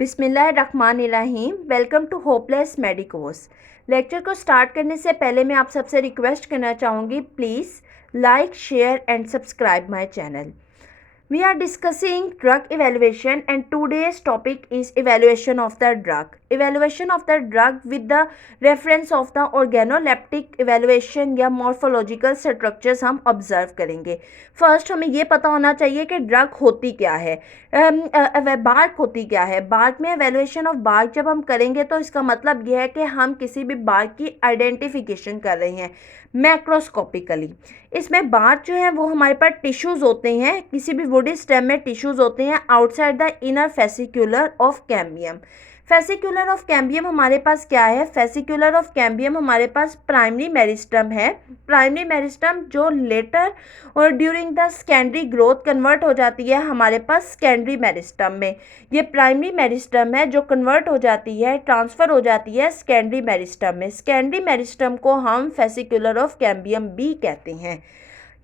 बिस्मिल्लाहिर्रहमानिर्रहीम। Welcome to hopeless medicos. Lecture को start करने से पहले मैं आप सबसे रिक्वेस्ट करना चाहूँगी, please like, share and subscribe my channel. We are discussing drug evaluation and today's topic is evaluation of the drug. Evaluation of the drug with the reference of the organoleptic evaluation या morphological structures हम observe करेंगे। First हमें ये पता होना चाहिए कि drug होती क्या है, बार्क होती क्या है। बार्क में एवेल्युएशन ऑफ बार्क जब हम करेंगे तो इसका मतलब यह है कि हम किसी भी बार्क की आइडेंटिफिकेशन कर रहे हैं मैक्रोस्कोपिकली। इसमें बार्क जो है वो हमारे पास टिश्यूज़ होते हैं, किसी भी वुडी स्टेम में टिश्यूज़ होते हैं outside the inner fascicular of cambium. Fascicular of cambium हमारे पास क्या है? फेसिकुलर ऑफ कैम्बियम हमारे पास प्राइमरी मेरिस्टम है। प्राइमरी मेरिस्टम जो लेटर और during the secondary growth convert हो जाती है हमारे पास सेकेंडरी मेरिस्टम में। ये प्राइमरी मेरिस्टम है जो कन्वर्ट हो जाती है, ट्रांसफ़र हो जाती है सेकेंडरी मेरिस्टम में। सेकेंडरी मेरिस्टम को हम फेसिकुलर ऑफ कैम्बियम भी कहते हैं।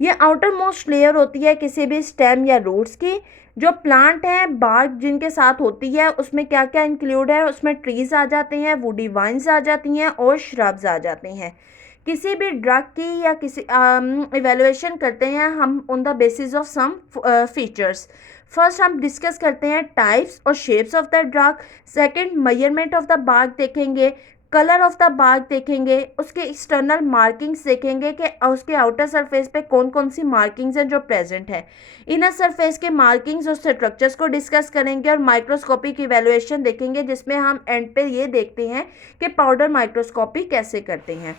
ये आउटर मोस्ट लेयर होती है किसी भी स्टेम या रूट्स की। जो प्लांट है बार्क जिनके साथ होती है उसमें क्या क्या इंक्लूड है? उसमें ट्रीज़ आ जाते हैं, वुडी वाइन्स आ जाती हैं और श्रब्स आ जाते हैं। किसी भी ड्रग की या किसी इवेल्युएशन करते हैं हम on the basis of some features. First हम डिस्कस करते हैं टाइप्स और shapes of the drug. Second measurement of the bark देखेंगे, कलर ऑफ द बार्क देखेंगे, उसके एक्सटर्नल मार्किंग्स देखेंगे कि उसके आउटर सरफेस पे कौन कौन सी मार्किंग्स हैं जो प्रेजेंट है। इनर सरफेस के मार्किंग्स और स्ट्रक्चर्स को डिस्कस करेंगे और माइक्रोस्कोपिक इवैल्यूएशन देखेंगे जिसमें हम एंड पे ये देखते हैं कि पाउडर माइक्रोस्कोपी कैसे करते हैं।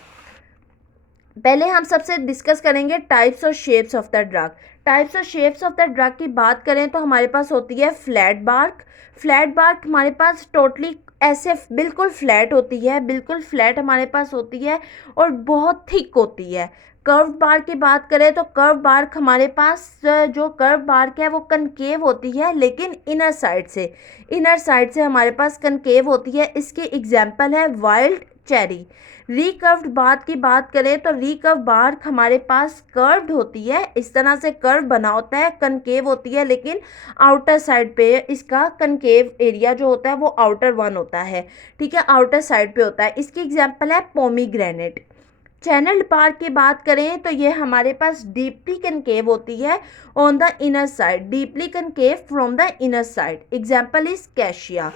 पहले हम सबसे डिस्कस करेंगे टाइप्स और shapes of the drug. Types और शेप्स ऑफ द ड्रग की बात करें तो हमारे पास होती है फ्लैट बार्क। फ्लैट बार्क हमारे पास टोटली ऐसे बिल्कुल फ्लैट होती है, बिल्कुल फ्लैट हमारे पास होती है और बहुत थिक होती है। कर्व बार्क की बात करें तो कर्व बार्क हमारे पास जो कर्व बार्क है वो कनकेव होती है, लेकिन इनर साइड से हमारे पास कनकेव होती है। इसकी एग्जांपल है वाइल्ड चेरी। रिकर्व्ड बार्क की बात करें तो रिकर्व बार्क हमारे पास कर्व्ड होती है, इस तरह से कर्व बना होता है, कनकेव होती है, लेकिन आउटर साइड पे इसका कनकेव एरिया जो होता है वो आउटर वन होता है, ठीक है, आउटर साइड पे होता है। इसकी एग्जांपल है पोमीग्रेनेट। चैनल्ड बार्क की बात करें तो ये हमारे पास डीपली कनकेव होती है on the inner side, deeply concave from the inner side. Example is cassia.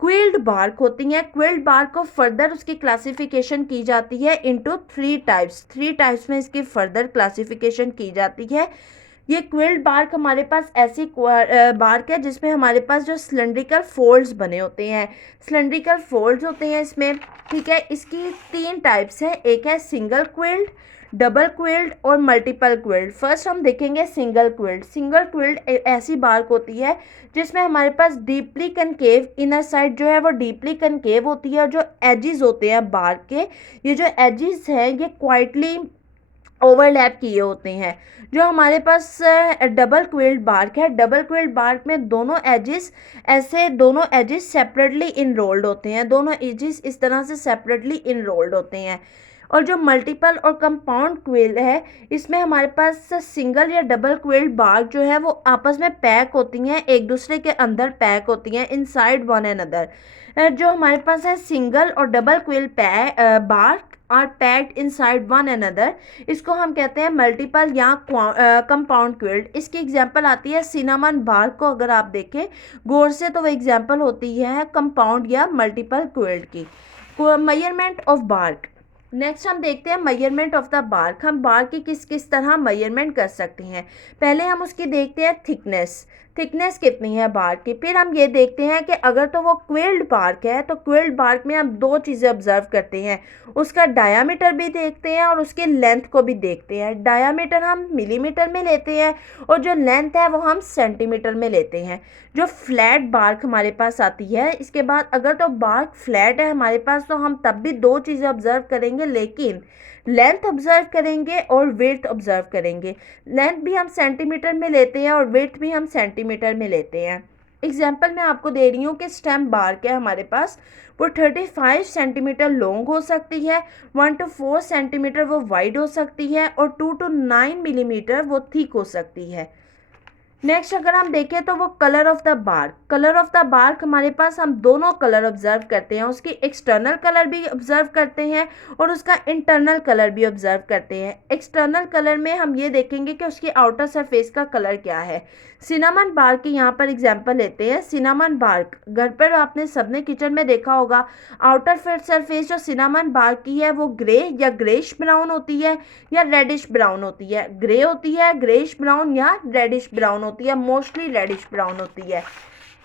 Quilled bark होती हैं। क्विल्ड बार्क को फर्दर उसकी क्लासिफिकेशन की जाती है इनटू थ्री टाइप्स में इसकी फर्दर क्लासिफिकेशन की जाती है। ये क्विल्ड बार्क हमारे पास ऐसी बार्क है जिसमें हमारे पास जो सिलेंड्रिकल फोल्ड्स बने होते हैं, सिलेंड्रिकल फोल्ड्स होते हैं इसमें, ठीक है। इसकी तीन टाइप्स हैं, एक है सिंगल क्विल्ड, डबल क्विल्ड और मल्टीपल क्विल्ड। फर्स्ट हम देखेंगे सिंगल क्विल्ड। सिंगल क्विल्ड ऐसी बार्क होती है जिसमें हमारे पास डीपली कनकेव इनर साइड जो है वो डीपली कनकेव होती है और जो एजेस होते हैं बार्क के, ये जो एजेस हैं ये क्वाइटली ओवरलैप किए होते हैं। जो हमारे पास डबल क्विल्ड बार्क है, डबल क्विल्ड बार्क में दोनों एजेस सेपरेटली इनरोल्ड होते हैं, दोनों एजेस इस तरह से सेपरेटली इनरोल्ड होते हैं। और जो मल्टीपल और कंपाउंड क्विल है इसमें हमारे पास सिंगल या डबल क्विल्ड बार्क जो है वो आपस में पैक होती हैं, एक दूसरे के अंदर पैक होती हैं, इनसाइड वन अनदर। जो हमारे पास है सिंगल और double quill bark are packed inside one another, इसको हम कहते हैं मल्टीपल या कंपाउंड क्विल्ड। इसकी एग्जांपल आती है सिनामन बार्क को अगर आप देखें गौर से तो वो एग्जांपल होती है कंपाउंड या मल्टीपल क्विल्ड की। Measurement of bark. नेक्स्ट हम देखते हैं मेजरमेंट ऑफ द बार्क। हम बार्क की किस किस तरह मेजरमेंट कर सकते हैं। पहले हम उसकी देखते हैं थिकनेस कितनी है बार्क की। फिर हम ये देखते हैं कि अगर तो वो क्विल्ड बार्क है तो क्विल्ड बार्क में हम दो चीज़ें ऑब्जर्व करते हैं, उसका डायामीटर भी देखते हैं और उसकी लेंथ को भी देखते हैं। डायामीटर हम मिलीमीटर में लेते हैं और जो लेंथ है वो हम सेंटीमीटर में लेते हैं। जो फ्लैट बार्क हमारे पास आती है, इसके बाद अगर तो बार्क फ्लैट है हमारे पास तो हम तब भी दो चीज़ें ऑब्जर्व करेंगे, लेकिन लेंथ ऑब्जर्व करेंगे और विड्थ ऑब्जर्व करेंगे। लेंथ भी हम सेंटीमीटर में लेते हैं और विड्थ भी हम सेंटीमीटर में लेते हैं। एग्जाम्पल मैं आपको दे रही हूँ कि स्टेम बार्क है हमारे पास, वो 35 सेंटीमीटर लॉन्ग हो सकती है, 1 to 4 सेंटीमीटर वो वाइड हो सकती है और 2 to 9 मिलीमीटर वो थिक हो सकती है। नेक्स्ट अगर हम देखें तो वो colour of the bark, colour of the bark हमारे पास हम दोनों कलर ऑब्जर्व करते हैं, उसकी एक्सटर्नल कलर भी ऑब्जर्व करते हैं और उसका इंटरनल कलर भी ऑब्जर्व करते हैं। एक्सटर्नल कलर में हम ये देखेंगे कि उसकी आउटर सरफेस का कलर क्या है। सिनामन बार्क की यहाँ पर एग्जांपल लेते हैं। सिनामन बार्क घर पर आपने सबने किचन में देखा होगा, आउटर सरफेस जो सिनामन बार्क की है वो ग्रे या ग्रेश ब्राउन होती है या रेडिश ब्राउन होती है। ग्रे होती है, ग्रेश ब्राउन या रेडिश ब्राउन होती है, मोस्टली रेडिश ब्राउन होती है।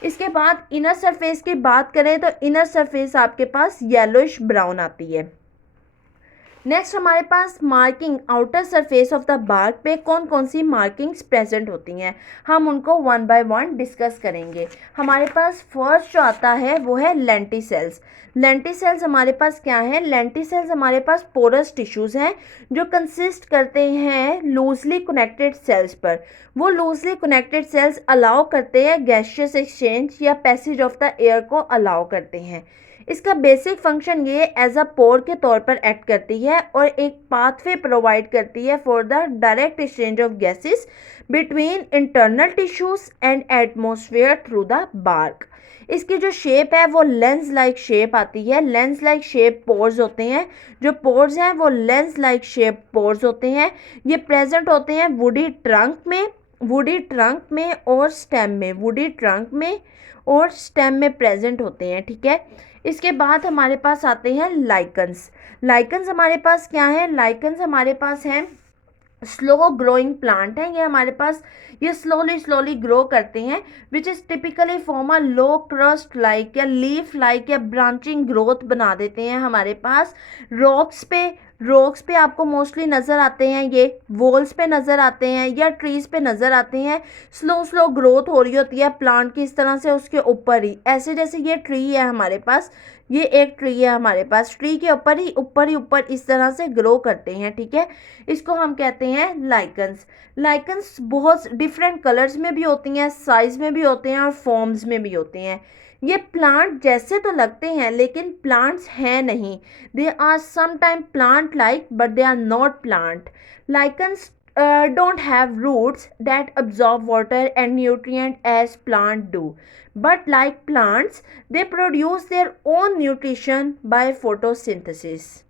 इसके बाद इनर सरफेस की बात करें तो इनर सरफेस आपके पास येलोइश ब्राउन आती है। नेक्स्ट हमारे पास marking outer surface of the bark पे कौन कौन सी मार्किंग्स प्रेजेंट होती हैं, हम उनको वन बाय वन डिस्कस करेंगे। हमारे पास फर्स्ट जो आता है वो है लेंटिसेल्स। लेंटिसेल्स हमारे पास क्या है? लेंटिसेल्स हमारे पास पोरस टिश्यूज़ हैं जो कंसिस्ट करते हैं लूजली कनेक्टेड सेल्स पर। वो लूजली कनेक्टेड सेल्स अलाउ करते हैं गैसियस एक्सचेंज या पैसेज ऑफ द एयर को अलाउ करते हैं। इसका बेसिक फंक्शन ये एज अ पोर के तौर पर एक्ट करती है और एक पाथवे प्रोवाइड करती है for the direct exchange of gases between internal tissues and atmosphere through the bark. इसकी जो शेप है वो लेंस लाइक शेप आती है। लेंस लाइक शेप पोर्स होते हैं, जो पोर्स हैं वो लेंस लाइक शेप पोर्स होते हैं। ये प्रेजेंट होते हैं वुडी ट्रंक में और स्टेम में, वुडी ट्रंक में और स्टेम में प्रेजेंट होते हैं। ठीक है, इसके बाद हमारे पास आते हैं लाइकन्स। लाइकन्स हमारे पास क्या है? लाइकन्स हमारे पास हैं स्लो ग्रोइंग प्लांट है। ये हमारे पास ये स्लोली ग्रो करते हैं which is typically form a low crust like या लीफ लाइक या ब्रांचिंग ग्रोथ बना देते हैं। हमारे पास रॉक्स पे आपको मोस्टली नज़र आते हैं, ये वॉल्स पे नज़र आते हैं या ट्रीज़ पे नज़र आते हैं। स्लो ग्रोथ हो रही होती है प्लांट की इस तरह से उसके ऊपर ही, ऐसे जैसे ये ट्री है हमारे पास, ये एक ट्री है हमारे पास, ट्री के ऊपर इस तरह से ग्रो करते हैं। ठीक है, इसको हम कहते हैं लाइकन्स। लाइकन्स बहुत डिफरेंट कलर्स में भी होती हैं, साइज में भी होते हैं और फॉर्म्स में भी होते हैं। ये प्लांट जैसे तो लगते हैं लेकिन प्लांट्स हैं नहीं। They are sometime plant like but they are not plant. Lichens don't have roots that absorb water and nutrient as plants do, but like plants they produce their own nutrition by photosynthesis.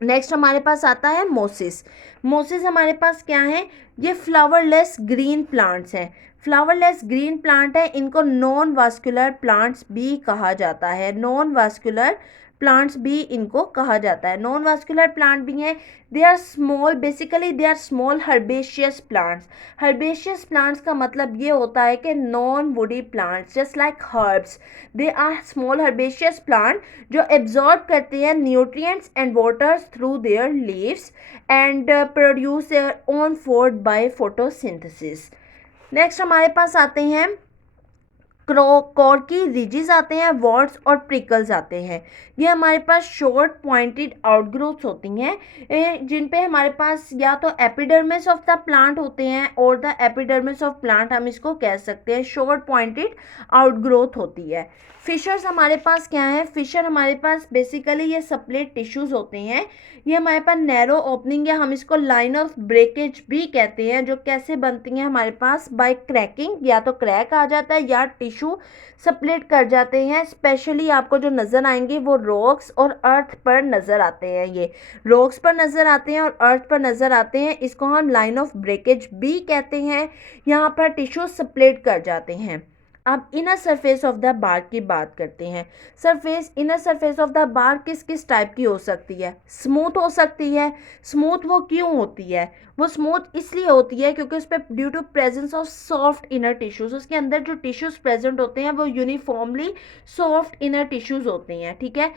Next हमारे पास आता है मोसिस। मोसिस हमारे पास क्या है? ये flowerless green plants हैं। Flowerless green plant है, इनको नॉन वास्कुलर प्लांट्स भी कहा जाता है। नॉन वास्कुलर प्लांट्स भी इनको कहा जाता है। नॉन वास्कुलर प्लांट भी हैं। They are small, basically they are small herbaceous plants. Herbaceous plants का मतलब ये होता है कि non woody plants just like herbs. They are small herbaceous plant जो एब्जॉर्ब करते हैं nutrients and waters through their leaves and produce their own food by photosynthesis. Next हमारे पास आते हैं कॉर्की रिजिस आते हैं, वॉर्ड्स और प्रिकल्स आते हैं। ये हमारे पास शॉर्ट पॉइंटेड आउटग्रोथ्स होती हैं जिन पे हमारे पास या तो एपिडर्मिस ऑफ द प्लांट होते हैं और द एपिडर्मिस ऑफ प्लांट हम इसको कह सकते हैं। शॉर्ट पॉइंटेड आउटग्रोथ होती है। फिशर्स हमारे पास क्या है? फिशर हमारे पास बेसिकली ये सप्लेट टिश्यूज होते हैं। ये हमारे पास नैरो ओपनिंग या हम इसको लाइन ऑफ ब्रेकेज भी कहते हैं, जो कैसे बनती हैं हमारे पास बाय क्रैकिंग, या तो क्रैक आ जाता है या टिश्यू सप्लेट कर जाते हैं। स्पेशली आपको जो नज़र आएंगे वो रॉक्स और अर्थ पर नज़र आते हैं। ये रॉक्स पर नज़र आते हैं और अर्थ पर नज़र आते हैं, इसको हम लाइन ऑफ ब्रेकेज भी कहते हैं। यहाँ पर टिश्यू सप्लेट कर जाते हैं। अब inner surface of the bark की बात करते हैं। Inner surface of the bark किस किस टाइप की हो सकती है? स्मूथ हो सकती है। स्मूथ वो क्यों होती है? वो स्मूथ इसलिए होती है क्योंकि उस पर due to presence of soft inner tissues, उसके अंदर जो टिश्यूज प्रेजेंट होते हैं वो यूनिफॉर्मली सॉफ्ट इनर टिश्यूज होते हैं। ठीक है,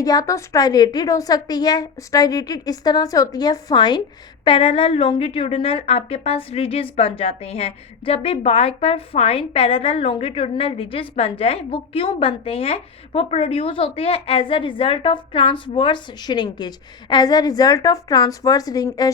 या तो स्टाइलेटेड हो सकती है। स्टाइलेटेड इस तरह से होती है, फाइन पैरेलल लॉन्गिट्यूडिनल आपके पास रिजेस बन जाते हैं। जब भी बार्क पर फाइन पैरेलल लॉन्गिट्यूडिनल रिजेस बन जाए, वो क्यों बनते हैं? वो प्रोड्यूस होते हैं as a result of transverse shrinkage. As a result of transverse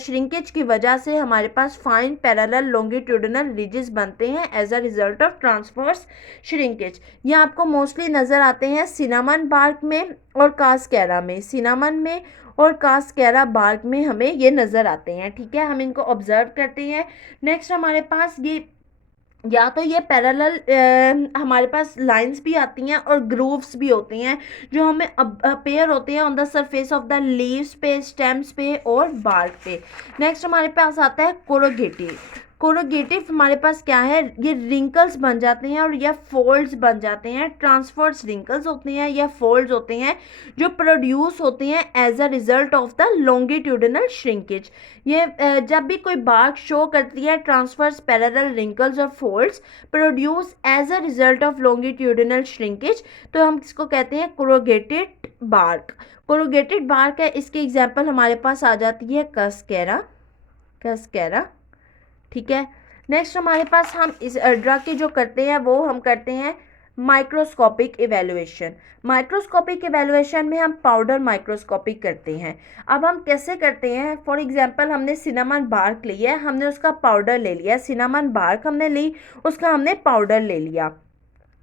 shrinkage की वजह से हमारे पास फाइन पैरेलल लॉन्गिट्यूडिनल रिजेस बनते हैं as a result of transverse shrinkage. ये आपको मोस्टली नज़र आते हैं सिनामन बार्क में और कास्केरा में। सिनामन में और कास्केरा बार्क में हमें ये नज़र आते हैं। ठीक है, हम इनको ऑब्जर्व करते हैं। नेक्स्ट हमारे पास ये या तो ये पैरेलल हमारे पास लाइंस भी आती हैं और ग्रूव्स भी होती हैं जो हमें अपेयर होते हैं on the surface of the leaves पे, स्टेम्स पे और बार्क पे। नेक्स्ट हमारे पास आता है कोरोगेटिव। कोरोगेटिव हमारे पास क्या है, ये रिंकल्स बन जाते हैं और या फोल्ड्स बन जाते हैं। ट्रांसफर्स रिंकल्स होते हैं या फोल्ड्स होते हैं जो प्रोड्यूस होते हैं as a result of the longitudinal shrinkage. ये जब भी कोई बार्क शो करती है ट्रांसफर्स, पैरेलल रिंकल्स और folds produce as a result of longitudinal shrinkage, तो हम किसको कहते हैं, कोरोगेटेड बार्क। कोरोगेटेड बार्क है, इसकी एग्जांपल हमारे पास आ जाती है कस्केरा, कस्केरा। ठीक है। नेक्स्ट हमारे पास हम इस ड्रग की जो करते हैं वो हम करते हैं माइक्रोस्कोपिक इवैल्यूएशन। माइक्रोस्कोपिक इवैल्यूएशन में हम पाउडर माइक्रोस्कोपिक करते हैं। अब हम कैसे करते हैं, फॉर एग्जांपल हमने सिनेमन बार्क ली है, हमने उसका पाउडर ले लिया। सिनेमन बार्क हमने ली, उसका हमने पाउडर ले लिया।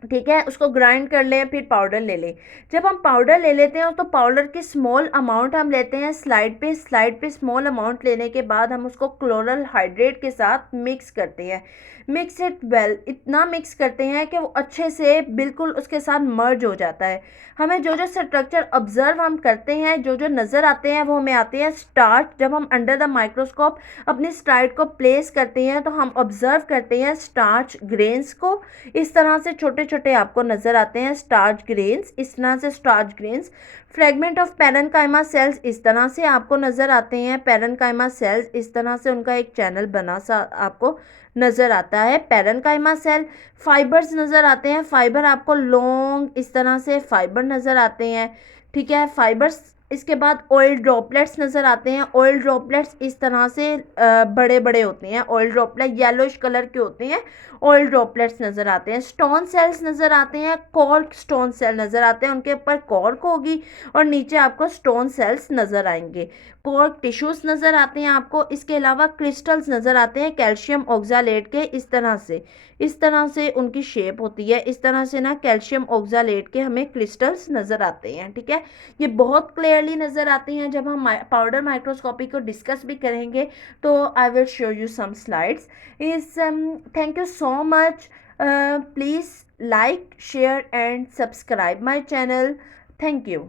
ठीक है, उसको ग्राइंड कर लें, फिर पाउडर ले लें। जब हम पाउडर ले लेते हैं तो पाउडर की स्मॉल अमाउंट हम लेते हैं स्लाइड पे स्मॉल अमाउंट लेने के बाद हम उसको क्लोरल हाइड्रेट के साथ मिक्स करते हैं। मिक्स इट वेल, इतना मिक्स करते हैं कि वो अच्छे से बिल्कुल उसके साथ मर्ज हो जाता है। हमें जो जो स्ट्रक्चर ऑब्जर्व हम करते हैं, जो जो नज़र आते हैं, वो हमें आते हैं स्टार्च। जब हम अंडर द माइक्रोस्कोप अपनी स्लाइड को प्लेस करते हैं तो हम ऑब्जर्व करते हैं स्टार्च ग्रेन्स को। इस तरह से छोटे छोटे आपको नज़र आते हैं स्टार्च ग्रेन्स, इस तरह से starch grains. Fragment of parenchyma sales इस तरह से आपको नज़र आते हैं। पैरेन्काइमा सेल्स इस तरह से उनका एक चैनल बना सा आपको नज़र आता है पैरेन्काइमा सेल। फाइबर्स नज़र आते हैं, फाइबर आपको लॉन्ग इस तरह से फाइबर नज़र आते हैं। ठीक है, फाइबर्स। इसके बाद ऑयल ड्रॉपलेट्स नज़र आते हैं। ऑयल ड्रॉपलेट्स इस तरह से बड़े बड़े होते हैं। ऑयल ड्रॉपलेट येलोइश कलर के होते हैं, ऑयल ड्रॉपलेट्स नज़र आते हैं। स्टोन सेल्स नज़र आते हैं, कॉर्क स्टोन सेल नज़र आते हैं, उनके ऊपर कॉर्क होगी और नीचे आपको स्टोन सेल्स नज़र आएंगे। कॉर्क टिश्यूज नज़र आते हैं आपको। इसके अलावा क्रिस्टल्स नज़र आते हैं कैल्शियम ऑक्जालेट के, इस तरह से उनकी शेप होती है। इस तरह से ना कैल्शियम ऑक्जालेट के हमें क्रिस्टल्स नज़र आते हैं। ठीक है, ये बहुत क्लियरली नज़र आते हैं। जब हम पाउडर माइक्रोस्कोपी को डिस्कस भी करेंगे तो I will show you some slides. Thank you so much. Please like, share and subscribe my channel. Thank you.